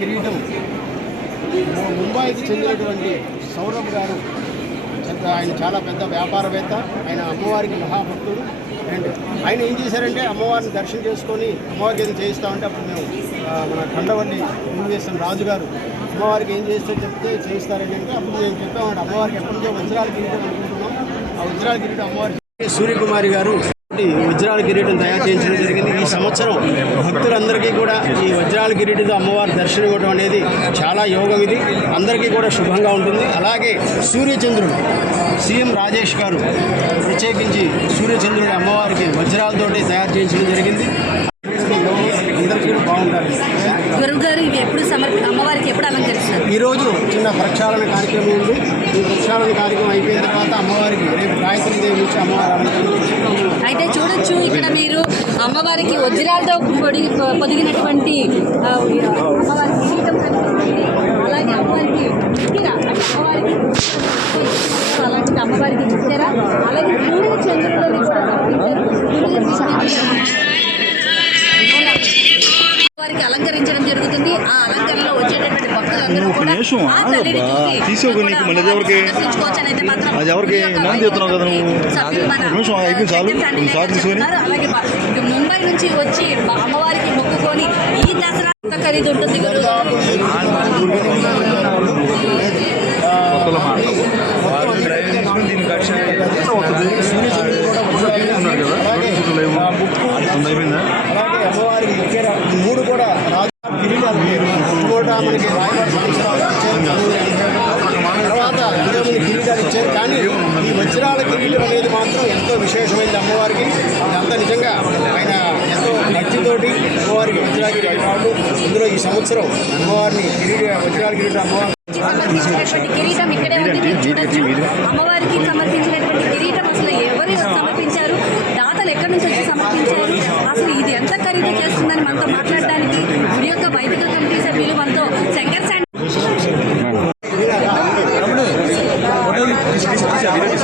కిరీటం. ముంబైకి చెందినటువంటి సౌరభ్ గారు ఆయన చాలా పెద్ద వ్యాపారవేత్త. ఆయన అమ్మవారికి మహాభక్తుడు. అండ్ ఆయన ఏం చేశారంటే అమ్మవారిని దర్శనం చేసుకొని అమ్మవారికి ఏం చేయిస్తామంటే అప్పుడు మేము మన కండవల్లి యూనివేశం రాజు గారు అమ్మవారికి ఏం చేస్తే చెప్తే చేయిస్తారని అంటే అప్పుడు నేను చెప్పామంటే అమ్మవారికి ఎప్పటి నుంచో వజ్రాల కిరీటం అనుకుంటున్నాం. ఆ వజ్రాల కిరీటం అమ్మవారికి. సూర్యకుమారి గారు కాబట్టి వజ్రాల కిరీటం తయారు చేయించడం జరిగింది. ఈ సంవత్సరం భక్తులందరికీ కూడా ఈ వజ్రాల కిరీటంతో అమ్మవారి దర్శనం ఇవ్వడం అనేది చాలా యోగం ఇది. అందరికీ కూడా శుభంగా ఉంటుంది. అలాగే సూర్యచంద్రుడు సీఎం రాజేష్ గారు ప్రత్యేకించి సూర్యచంద్రుడి అమ్మవారికి వజ్రాలతోటి తయారు చేయించడం జరిగింది. అందరికీ బాగుంటారు గురువు గారు ఇవి ఎప్పుడు సమర్పి అమ్మవారికి ఎప్పుడు అలంకరిస్తారు? ఈరోజు చిన్న ప్రక్షాళన కార్యక్రమం ఉంది. ఈ ప్రక్షాళన కార్యక్రమం అయిపోయిన తర్వాత అమ్మవారికి రేపు గాయత్రి దేవి నుంచి అమ్మవారి అయితే చూడొచ్చు ఇక్కడ మీరు అమ్మవారికి వజ్రాలతో పొడి పొదిగినటువంటి అమ్మవారికి కనిపిస్తుంది. అలాగే అమ్మవారికి అమ్మవారికి అలాంటి అమ్మవారికి ముక్కెర అలాగే సూర్య చంద్రులని కూడా అలంకరించడం జరుగుతుంది. ఆ అలంకరణ చూసి తీసుకోకు నీకు మళ్ళీ అది ఎవరికి? అది ఎవరికి? నాన్న చెప్తున్నావు కదా నువ్వు. నిమిషం అయిపోయింది చాలు. సార్లు తీసుకొని. ముంబై నుంచి వచ్చి అమ్మవారికి మొక్కుకొని ఈ దసరా ఖరీదు ఉంటుంది గురువు గారు? ఒకళ్ళు మాట వాళ్ళు డ్రైవ్ చేసుకుని దీన్ని కట్ చేయాలి ఉన్నారు కదా అలాగే ఆ ముక్కు అంత అయిపోయిందా అలాగే అమ్మవారికి ముఖ్య మూడు కూడా రాజు కిరీటాలు కూడా మనకి రాయవారి సంవత్సరాలు ఇచ్చారు తర్వాత దేవుని కిరీటాలు ఇచ్చారు కానీ ఈ వజ్రాల కిరీటం అనేది మాత్రం ఎంతో విశేషమైంది అమ్మవారికి. ఇదంతా నిజంగా ఆయన ఎంతో భక్తితోటి అమ్మవారికి వజ్రాల కిరీటాలు ఇందులో ఈ సంవత్సరం అమ్మవారిని కిరీట వజ్రాల కిరీటం అమ్మవారి సమర్పించినటువంటి కిరీటం ఇక్కడే ఉంది మీరు చూడొచ్చు. అమ్మవారికి సమర్పించినటువంటి కిరీటం అసలు ఎవరు సమర్పించారు? దాతలు ఎక్కడి నుంచి వచ్చి సమర్పించారు? అసలు ఇది ఎంత ఖరీదు చేస్తుందని మనతో మాట్లాడడానికి 진짜 밀어주세요.